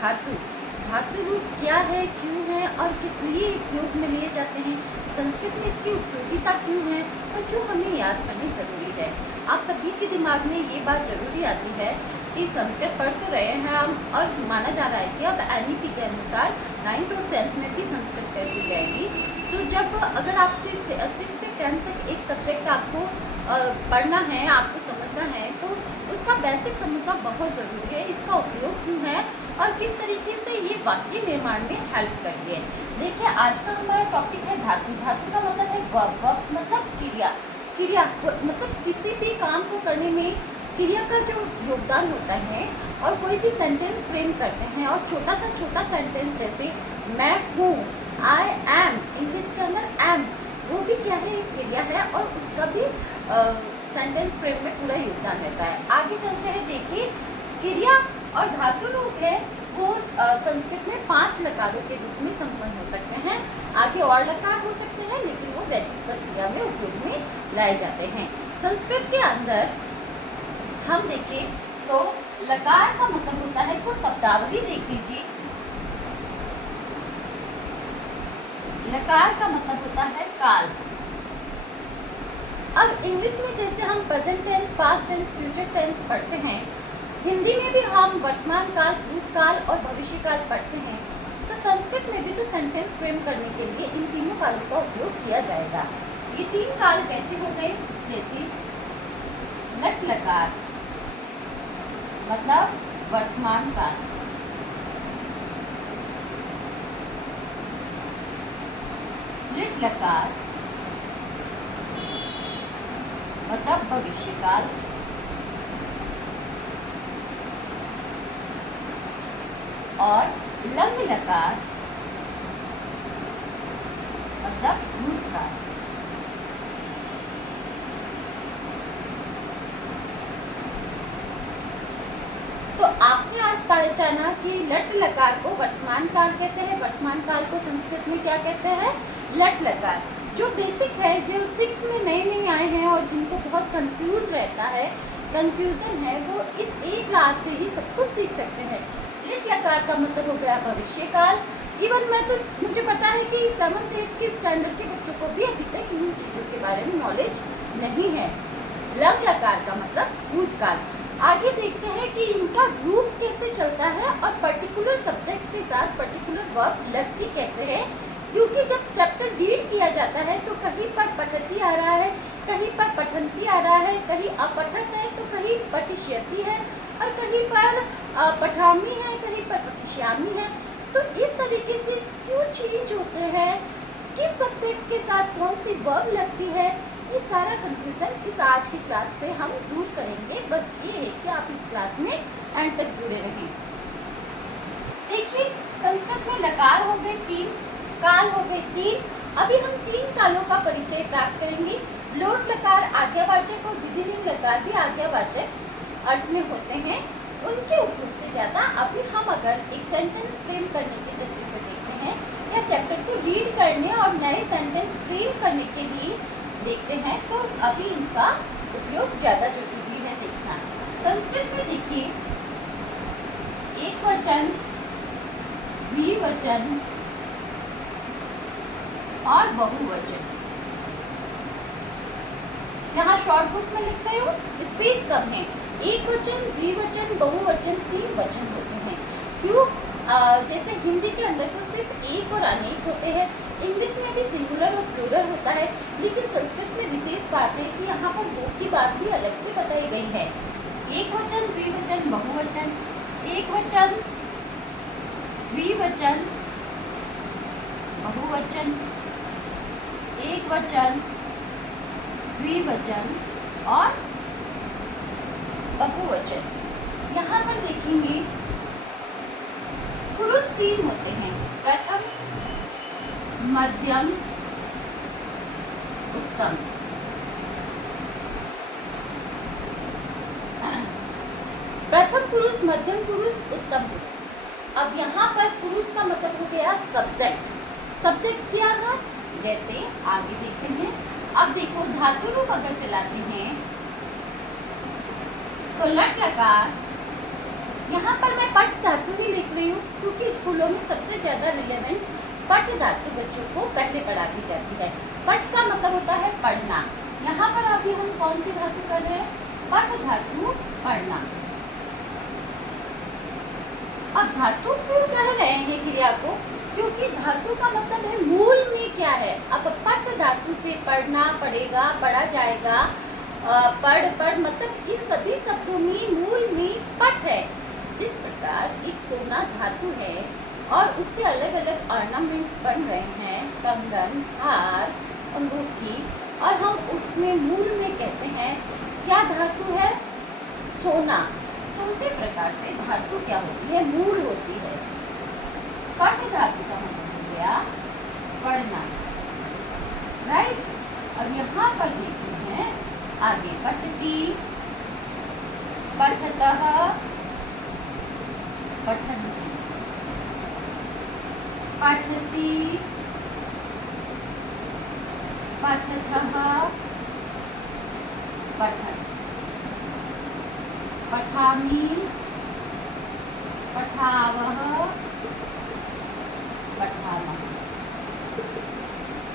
धातु। धातु रूप क्या है, क्यों है और किस लिए उपयोग में लिए जाते हैं, संस्कृत में इसकी उपयोगिता क्यों है और क्यों हमें याद करनी ज़रूरी है। आप सभी के दिमाग में ये बात ज़रूरी आती है कि संस्कृत पढ़ तो रहे हैं हम और माना जा रहा है कि अब एनईपी के अनुसार 9th और 10th में भी संस्कृत कर दी जाएगी। तो जब अगर आपसे 6 से 10 तक एक सब्जेक्ट आपको पढ़ना है, आपको समझना है, तो उसका बेसिक समझना बहुत ज़रूरी है। इसका उपयोग क्यों है और किस तरीके से ये वाक्य निर्माण में हेल्प करती है। देखिए, आज का हमारा टॉपिक है धातु। धातु का मतलब है वर्ब मतलब क्रिया। क्रिया मतलब किसी भी काम को करने में क्रिया का जो योगदान होता है। और कोई भी सेंटेंस फ्रेम करते हैं और छोटा सेंटेंस जैसे मैं हूँ, आई एम, इंग्लिश के अंदर एम, वो भी क्या है, एक क्रिया है और उसका भी सेंटेंस फ्रेम में पूरा योगदान रहता है। आगे चलते हैं, देखिए क्रिया और धातु रूप है वो संस्कृत में 5 लकारों के रूप में संपन्न हो सकते हैं। आगे और लकार हो सकते हैं लेकिन वो वैदिक प्रक्रिया में उपयोग में लाए जाते हैं। संस्कृत के अंदर हम देखें तो लकार का मतलब होता है, कुछ शब्दावली देख लीजिए। लकार का मतलब होता है काल। अब इंग्लिश में जैसे हम present tense, past tense, future tense पढ़ते हैं, हिंदी में भी हम वर्तमान काल, भूतकाल और भविष्य काल पढ़ते हैं। तो संस्कृत में भी तो सेंटेंस फ्रेम करने के लिए इन तीनों कालों का उपयोग किया जाएगा। ये 3 काल कैसे हो गए, जैसे लट लकार मतलब वर्तमान काल, लिट लकार मतलब भविष्य काल, और लंग लकार मतलब भूतकाल। तो आपने आज पहचाना कि लट लकार को वर्तमान काल कहते हैं, वर्तमान काल को संस्कृत में क्या कहते हैं, लट लकार। जो बेसिक है, जो 6 में नए आए हैं और जिनको बहुत कंफ्यूज रहता है, कंफ्यूजन है, वो इस एक क्लास से ही सब कुछ सीख सकते हैं। लिट लकार का मतलब हो गया भविष्य काल। इवन मुझे पता है कि 7th 8th के स्टैंडर्ड के बच्चों को भी अभी तक इन चीज़ों के बारे में नॉलेज नहीं है। लंग लकार का मतलब भूतकाल। आगे देखते हैं कि इनका ग्रुप कैसे चलता है और पर्टिकुलर सब्जेक्ट के साथ पर्टिकुलर वर्ब लगती कैसे है, क्योंकि जब चैप्टर रीड किया जाता है तो कहीं पर पठती आ रहा है, कहीं पर पठंती आ रहा है, कहीं अपठत है तो कहीं पठिष्यति है और कहीं पर पठामी है, कहीं पर पठिष्यामी है। तो इस तरीके से क्यों चेंज होते हैं, किस सब्जेक्ट के साथ कौन सी वर्ब लगती है, ये सारा कंफ्यूजन इस आज की क्लास से हम दूर करेंगे। बस ये है कि आप इस क्लास में एंड तक जुड़े रहें। देखिए, संस्कृत में लकार हो गए 3, काल हो गए 3। अभी हम 3 कालों का परिचय प्राप्त करेंगे। लोट लकार आज्ञावाचक और विधिलिंग लकार भी आज्ञावाचक अर्थ में होते हैं, उनके उपयोग से ज़्यादा अभी हम अगर एक सेंटेंस फ्रेम करने की दृष्टि से देखते हैं या चैप्टर को रीड करने और नए सेंटेंस फ्रेम करने के लिए देखते हैं, तो अभी इनका उपयोग ज़्यादा जरूरी है देखना। संस्कृत में देखिए, एक वचन, द्विवचन और बहुवचन। यहाँ शॉर्ट बुक में लिख रही हूँ, स्पेस कम है। एक वचन, द्विवचन, बहुवचन, 3 वचन होते हैं। क्यों? जैसे हिंदी के अंदर तो सिर्फ एक और अनेक होते हैं, इंग्लिश में भी सिंगुलर और प्लूरल होता है, लेकिन संस्कृत में विशेष बात है कि यहाँ पर 2 की बात भी अलग से बताई गई है। एक वचन, द्विवचन, बहुवचन, एक वचन, द्विवचन, बहुवचन, एक वचन, द्विवचन और बहुवचन। यहाँ पर देखेंगे पुरुष 3 होते हैं, प्रथम, मध्यम, उत्तम। प्रथम पुरुष, मध्यम पुरुष, उत्तम पुरुष। अब यहाँ पर पुरुष का मतलब हो गया सब्जेक्ट। सब्जेक्ट क्या है, जैसे आगे देखते हैं। अब देखो, धातु रूप अगर चलाते हैं तो लट लकार यहाँ पर मैं पठ धातु ही लिख रही हूँ क्योंकि स्कूलों में सबसे ज़्यादा रिलेवेंट पठ धातु बच्चों को पहले पढ़ा दी जाती है। पठ का मतलब होता है पढ़ना। यहाँ पर अभी हम कौन सी धातु कर रहे हैं? पठ धातु, पढ़ना। अब धातु क्यों कह रहे हैं क्रिया को? क्योंकि धातु का मतलब है मूल में क्या है। अब पठ धातु से पढ़ना, पढ़ेगा, पढ़ा जाएगा, पढ़ मतलब इन सभी शब्दों में मूल में पठ है। जिस प्रकार एक सोना धातु है और उससे अलग अलग ऑर्नामेंट्स बन रहे हैं, कंगन, हार, अंगूठी, और हम उसमें मूल में कहते हैं क्या धातु है? सोना। तो उसी प्रकार से धातु क्या होती है? मूल होती है। पठ धातु का मतलब हो गया पढ़ना, राइट। और यहाँ पर देखते हैं आगे पठती, पठतः, पठन्ति, पठसि, पठथः, पठन्, पठामि, पठावः, पठामः।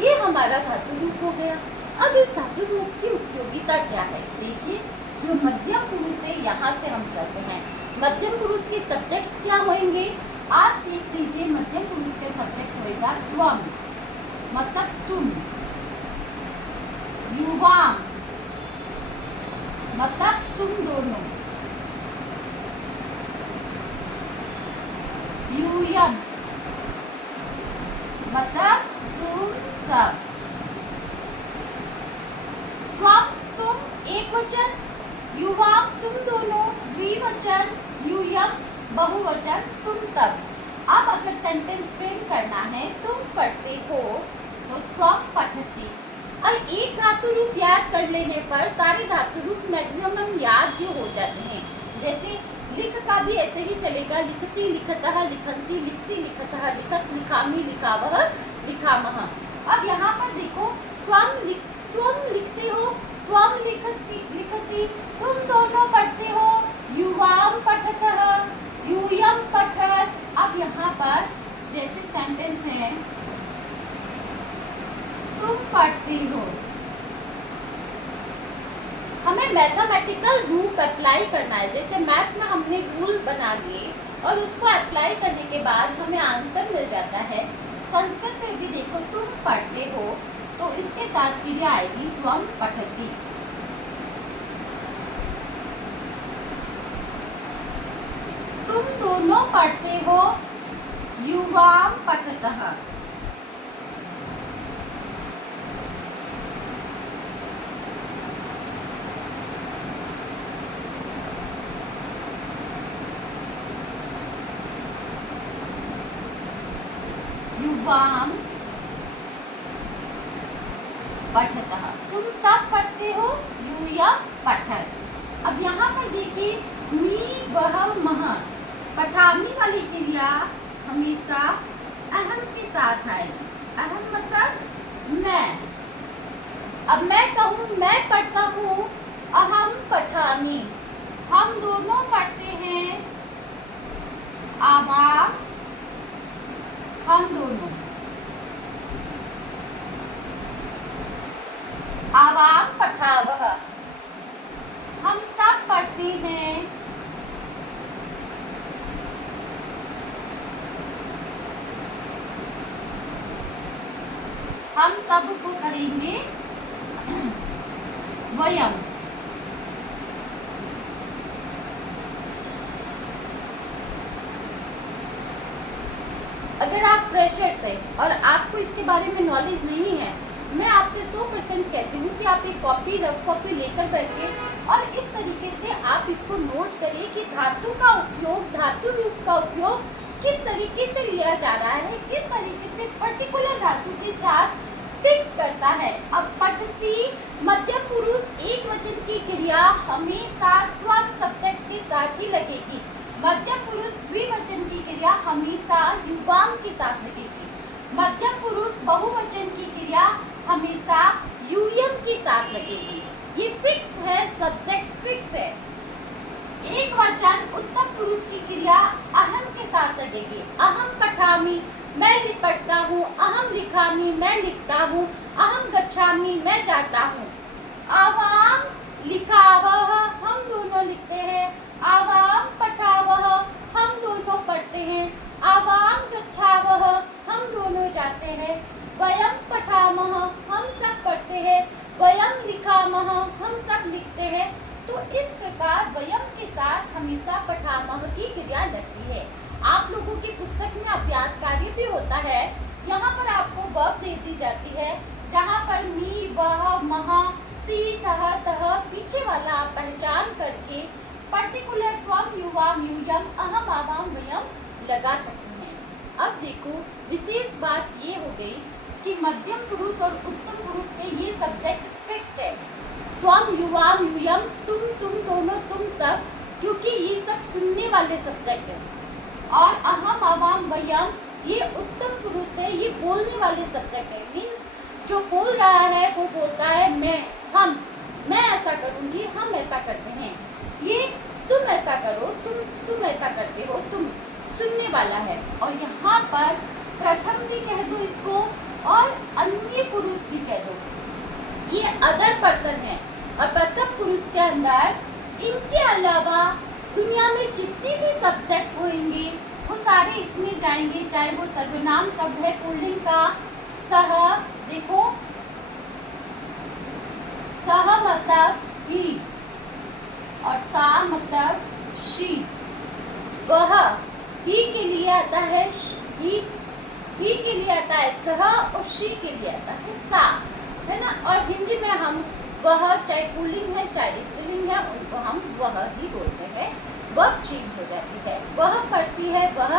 ये हमारा धातु रूप हो गया। अब इस धातु रूप की उपयोगिता क्या है? देखिए, जो मध्यम पुरुष है यहाँ से हम चलते हैं। मध्यम पुरुष के सब्जेक्ट्स क्या होंगे? आज सीख लीजिए। मध्यम पुरुष के सब्जेक्ट होएगा त्वम, मतलब तुम, युवाम, मतलब तुम दोनों, यूयम, मतलब तुम सब, त्वम तुम एक वचन, युवाम तुम दोनों द्विवचन, यूयम बहुवचन तुम सब। अब अगर सेंटेंस फ्रेम करना है, तुम पढ़ते हो तो त्वम पठसि। अब एक धातु रूप याद कर लेने पर सारे धातु रूप मैक्सिमम याद ही हो जाते हैं। जैसे लिख का भी ऐसे ही चलेगा, लिखती, लिखतः, लिखन्ति, लिखसि, लिखतः, लिखत, लिखामि, लिखावः, लिखामः। अब यहाँ पर देखो, तुम लिखते हो, त्वम लिखती, लिखसि, तुम दोनों पढ़ते हो, युवाम पठतः, यूयम पठत। अब यहाँ पर जैसे सेंटेंस है, तुम पढ़ते हो, हमें मैथमेटिकल रूप अप्लाई करना है। जैसे मैथ्स में हमने रूल बना लिए और उसको अप्लाई करने के बाद हमें आंसर मिल जाता है। संस्कृत में भी देखो, तुम पढ़ते हो तो इसके साथ क्रिया आएगी त्वम पठसि। तुम दोनों पढ़ते हो, युवाम पठतः। युवाम पठतः, तुम सब पढ़ते हो, यूयम पठत। अब यहाँ पर देखिए, मी वह मह, पठामी वाली क्रिया हमेशा अहम के साथ आएगी। अहम मतलब मैं। अब मैं कहूँ मैं पढ़ता हूँ, अहम पठामी, हम दोनों पढ़ते हैं, आवाम, हम दोनों, आवाम पठावः, हम सब पढ़ते हैं, हम सब को करेंगे वयम। अगर आप फ्रेशर्स हैं और आपको इसके बारे में नॉलेज नहीं है, मैं आपसे 100% कहती हूँ कि आप एक कॉपी, रफ कॉपी लेकर बैठिए और इस तरीके से आप इसको नोट करिए कि धातु का उपयोग, धातु रूप का उपयोग किस तरीके से लिया जा रहा है, किस तरीके से पर्टिकुलर धातु के साथ फिक्स करता है। अब पठसी मध्यम पुरुष एक वचन की क्रिया हमेशा त्वम सब्जेक्ट के साथ ही लगेगी। मध्यम पुरुष द्विवचन की क्रिया हमेशा युवाम के साथ लगेगी। मध्यम पुरुष बहुवचन की क्रिया हमेशा यूयम के साथ लगेगी। ये फिक्स है, सब्जेक्ट फिक्स है। एक वचन उत्तम पुरुष की क्रिया अहम के साथ लगेगी। अहम पठामि, मैं पढ़ता हूँ। अहम लिखामि, मैं लिखता हूँ। अहम गच्छामि, मैं जाता हूँ। आवाम लिखावह, हम दोनों लिखते हैं। आवाम पठावह, हम दोनों पढ़ते हैं। आवाम गच्छावह, हम दोनों जाते हैं। वयम पठामह, हम सब पढ़ते हैं। वयम लिखामह, हम सब लिखते हैं। तो इस प्रकार वयम के साथ हमेशा पठामह की क्रिया लगती है। आप लोगों की पुस्तक में अभ्यास कार्य भी होता है। यहाँ पर आपको वर्ब दे दी जाती है, जहाँ पर मी, वह, महा, सी, तह, पीछे वाला आप पहचान करके पर्टिकुलर त्वम, युवाम, यूयम, अहम, आवाम, वयम लगा सकते हैं। अब देखो, विशेष बात ये हो गई कि मध्यम पुरुष और उत्तम पुरुष के ये सब्जेक्ट फिक्स है। त्वम, युवाम, यूयम, तुम दोनों, तुम सब, क्योंकि ये सब सुनने वाले सब्जेक्ट है। और अहम, आवाम, वयम ये उत्तम पुरुष है, ये बोलने वाले सब्जेक्ट है। मीन्स जो बोल रहा है वो बोलता है मैं, हम, मैं ऐसा करूँगी, हम ऐसा करते हैं। ये तुम ऐसा करो, तुम ऐसा करते हो, तुम सुनने वाला है। और यहाँ पर प्रथम भी कह दो इसको और अन्य पुरुष भी कह दो, ये अदर पर्सन है। और प्रथम पुरुष के अंदर इनके अलावा दुनिया में जितने भी सब्जेक्ट होंगे वो सारे इसमें जाएंगे, चाहे वो सर्वनाम शब्द है पुल्लिंग का। सह, देखो सह मतलब ही और सा मतलब शी। वह, ही के लिए आता है ही के लिए आता है सह और शी के लिए आता है सा, है ना। और हिंदी में हम वह, चाहे पुल्लिंग है चाहे स्त्रीलिंग है, उनको हम वह ही बोलते हैं। वर्ब चेंज हो जाती है। वह पढ़ती है, वह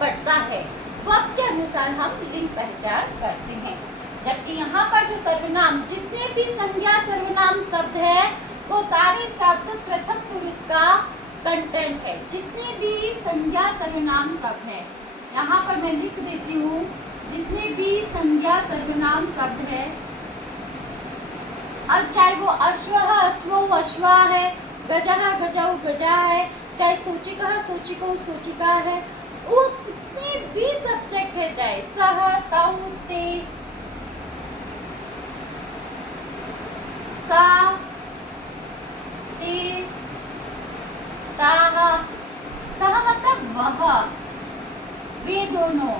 पढ़ता है। वर्ब के अनुसार हम लिंग पहचान करते हैं। जबकि यहाँ पर जो सर्वनाम, जितने भी संज्ञा सर्वनाम शब्द है वो सारे शब्द प्रथम पुरुष का कंटेंट है। जितने भी संज्ञा सर्वनाम शब्द है, यहाँ पर मैं लिख देती हूँ, जितने भी संज्ञा सर्वनाम शब्द है, अब चाहे वो अश्वः, अश्वौ, अश्वा है, गजः, गजौ, गजा है, चाहे सूचिका, सूचिको, सूचिका है, वो कितने भी सब्जेक्ट है, चाहे सह, तौ, ते, सा, ते, ताहा। सह मतलब वह, वे दोनों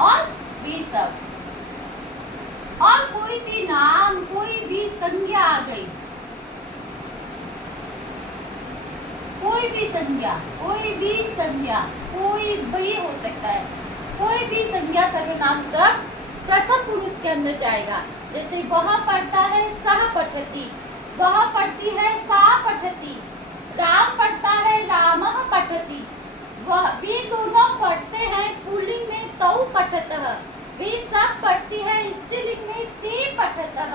और वे सब। और कोई भी नाम, कोई भी संज्ञा आ गई, कोई भी संज्ञा, कोई भी संज्ञा, कोई भी हो सकता है, कोई भी संज्ञा सर्वनाम शब्द प्रथम पुरुष के अंदर जाएगा। जैसे वह पढ़ता है, सह पठति, वह पढ़ती है, सा पठति, राम पढ़ता है, रामः पठति, वह, वे दोनों पढ़ते हैं पुल्लिंग में, तौ पठतः, वे सब पढ़ती है स्त्रीलिंग में, ते पठतः।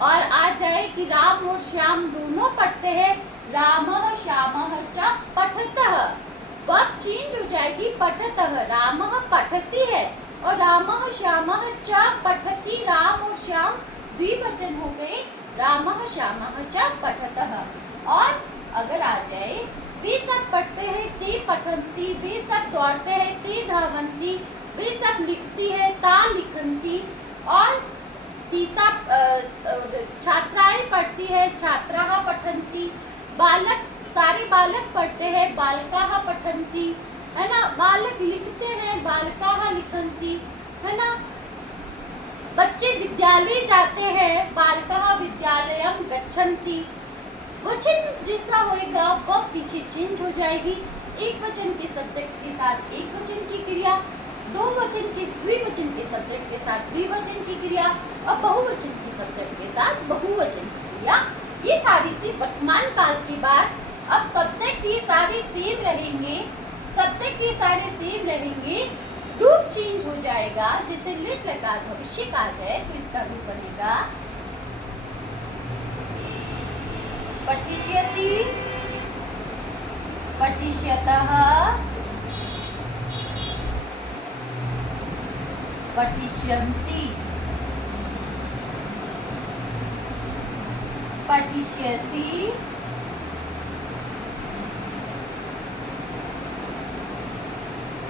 और आ जाए कि राम और श्याम दोनों पढ़ते हैं, रामः श्यामः च पठतः। वर्ब चेंज हो जाएगी, पठतः, रामः पठती है और रामः श्यामः च पठती, राम और श्याम द्विवचन हो गए, रामः श्यामः च पठतः। और अगर आ जाए वे सब पढ़ते हैं, ते पठन्ति, वे सब दौड़ते हैं, ते धावन्ति, वे सब लिखती है, ता लिखन्ति। और सीता, छात्राएं पढ़ती है, छात्राः पठन्ति, बालक, सारे बालक पढ़ते हैं, बालकाः पठन्ति, है ना। बालक लिखते हैं, बालकाः लिखन्ति, है ना। बच्चे विद्यालय जाते हैं, बालकाः विद्यालयं गच्छन्ति। वचन जैसा होएगा वह पीछे चेंज हो जाएगी। एक वचन के सब्जेक्ट के साथ एक वचन की क्रिया, दो वचन के, द्विवचन के सब्जेक्ट के साथ द्विवचन की क्रिया और बहुवचन के सब्जेक्ट के साथ बहुवचन की क्रिया। ये सारी थी वर्तमान काल की बात। अब सब्जेक्ट ये सारे सेम रहेंगे, सब्जेक्ट ये सारे सेम रहेंगे, रूप चेंज हो जाएगा। जैसे लिट लकार भविष्य काल है तो इसका रूप बनेगा पठिष्यति, पठिष्यतः, पठिष्यन्ति। पठिष्यसि,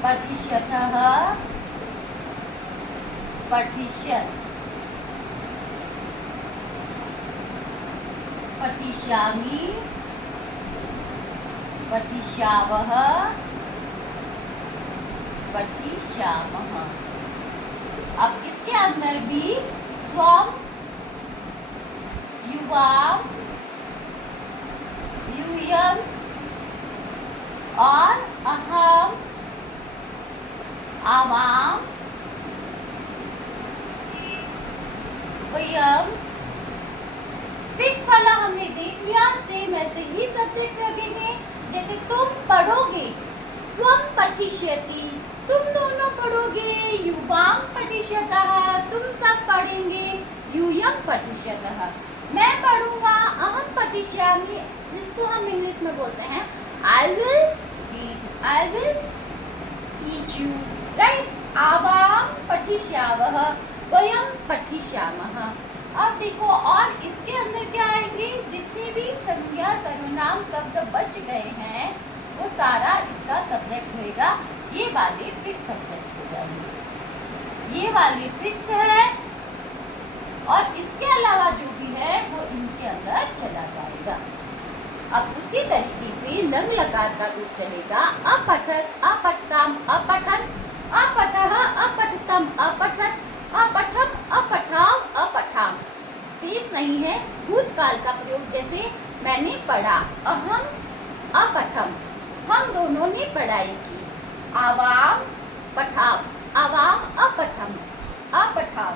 पठिष्यतः, पठिष्यत्, पठिष्यामि, पठिष्यावः, पठिष्यामः। अब इसके अंदर भी त्वम, युवाम, यूयम और अहम, आवाम, वयम। फिक्स वाला हमने देख लिया। सेम ऐसे ही सब्जेक्ट्स लगेंगे। जैसे तुम पढ़ोगे, त्वम पठिष्यति, तुम दोनों पढ़ोगे, युवाम पठिष्यतः, तुम सब पढ़ेंगे, यूयम पठिष्यतः। मैं पढ़ूंगा, अहम पठिष्यामि, जिसको हम इंग्लिश में बोलते हैं I will teach you, right. आवाम पठिष्यावः, वयम पठिष्यामः। अब देखो, और इसके अंदर क्या आएंगे, जितने भी संज्ञा सर्वनाम शब्द बच गए हैं वो सारा इसका सब्जेक्ट होएगा। ये वाले फिक्स सब्जेक्ट हो जाएंगे, ये वाले फिक्स है, और इसके अलावा जो भी है वो इनके अंदर चला जाएगा। अब उसी तरीके से लंग लकार का रूप चलेगा। अपठत, अपठताम, अपठन, अपठः, अपठतम, अपठत, अपठम, अपठाम, अपठाम। स्पेस नहीं है। भूतकाल का प्रयोग, जैसे मैंने पढ़ा, अहम अपठम, हम दोनों ने पढ़ाई की। आवाम पठाव, आवाम अपठम, अपठाव,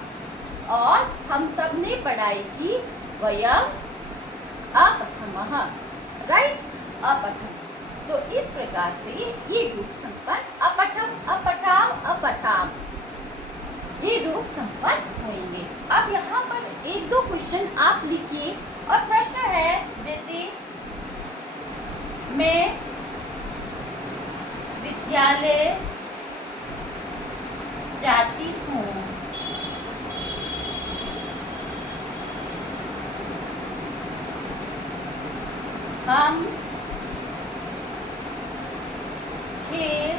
और हम सब ने पढ़ाई की, वयम अपठमः, राइट, अपठम। तो इस प्रकार से ये रूप संपन्न अपठम, अपठाव, अपठाम, ये रूप संपन्न होंगे। अब यहाँ पर एक दो क्वेश्चन आप लिखिए, और प्रश्न है जैसे मैं विद्यालय जाती हूँ, हम खेल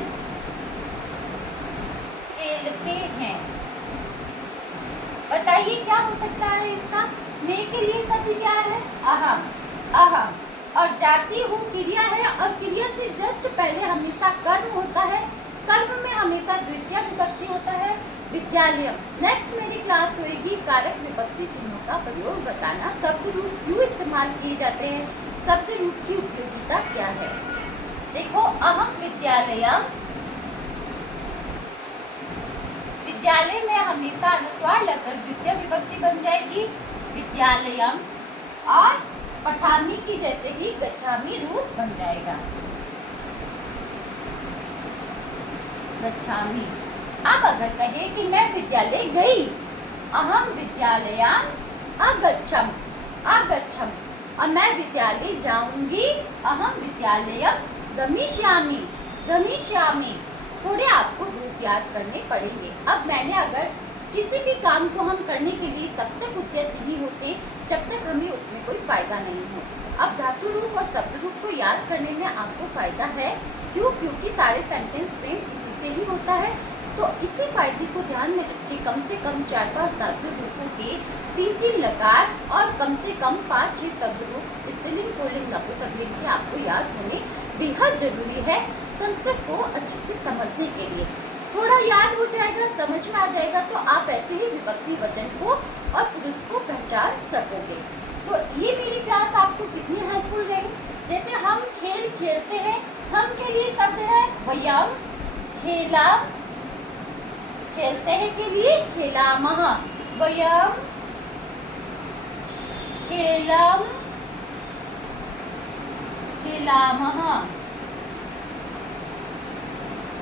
खेलते हैं। बताइए क्या हो सकता है इसका। मैं के लिए शब्द क्या है, अहम, अहम, और जाती हूँ क्रिया है, और क्रिया से जस्ट पहले हमेशा कर्म होता है। कर्म में हमेशा द्वितीय विभक्ति होता है, विद्यालय। नेक्स्ट मेरी क्लास होएगी कारक विभक्ति चिन्हों का प्रयोग बताना, शब्द रूप क्यों इस्तेमाल किए जाते हैं, शब्द रूप की उपयोगिता क्या है। देखो, अहम विद्यालयम, विद्यालय में हमेशा अनुस्वार लगकर द्वितीय विभक्ति बन जाएगी, विद्यालयम, और पठामी की जैसे ही गच्छामी रूप बन जाएगा, गच्छामी। अब अगर कहे कि मैं विद्यालय गई, अहम विद्यालयाम अगच्छम, अगच्छम, और मैं विद्यालय जाऊंगी, अहम विद्यालयम गमिष्यामि, गमिष्यामि। थोड़े आपको रूप याद करने पड़ेंगे। अब मैंने अगर किसी भी काम को हम करने के लिए तब तक उद्यत नहीं होते जब तक हमें उसमें कोई फायदा नहीं हो। अब धातु रूप और शब्द रूप को याद करने में आपको फायदा है, क्यों? क्योंकि सारे सेंटेंस फ्रेम इसी से ही होता है। तो इसी फायदे को ध्यान में रखें। कम से कम 4-5 धातु रूपों के 3-3 लकार और कम से कम 5-6 शब्द रूप स्त्रीलिंग, पुल्लिंग, नपुंसकलिंग के आपको याद होने बेहद जरूरी है संस्कृत को अच्छे से समझने के लिए। थोड़ा याद हो जाएगा, समझ में आ जाएगा, तो आप ऐसे ही विभक्ति वचन को और पुरुष को पहचान सकोगे। तो ये मेरी क्लास आपको कितनी हेल्पफुल रही। जैसे हम खेल खेलते हैं, हम के लिए शब्द है वयम, खेला, खेलते हैं के लिए खेलामः, वयम खेलम, खेलामः।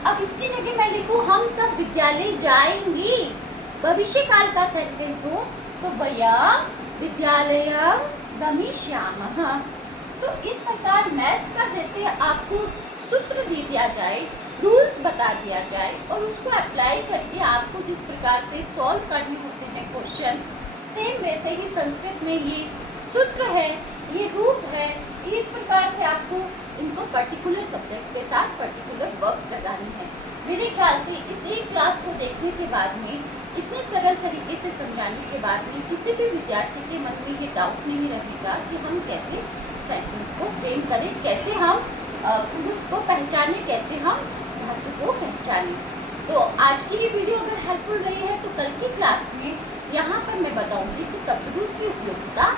अब इसकी जगह मैं लिखूं हम सब विद्यालय जाएंगे, भविष्य काल का सेंटेंस हो तो वयम विद्यालयम गमिष्यामः। तो इस प्रकार मैथ्स का जैसे आपको सूत्र दे दिया जाए, रूल्स बता दिया जाए और उसको अप्लाई करके आपको जिस प्रकार से सॉल्व करने होते हैं क्वेश्चन, सेम वैसे ही संस्कृत में ये सूत्र है, ये रूप है। इस प्रकार से आपको इनको पर्टिकुलर सब्जेक्ट के साथ पर्टिकुलर वर्ब्स लगानी है। मेरे ख्याल से इस एक क्लास को देखने के बाद में, इतने सरल तरीके से समझाने के बाद में किसी भी विद्यार्थी के मन में ये डाउट नहीं रहेगा कि हम कैसे सेंटेंस को फ्रेम करें, कैसे हम पुरुष को पहचाने, कैसे हम धातु को पहचाने। तो आज की ये वीडियो अगर हेल्पफुल रही है तो कल की क्लास में यहाँ पर मैं बताऊंगी कि शब्द रूप की उपयोगिता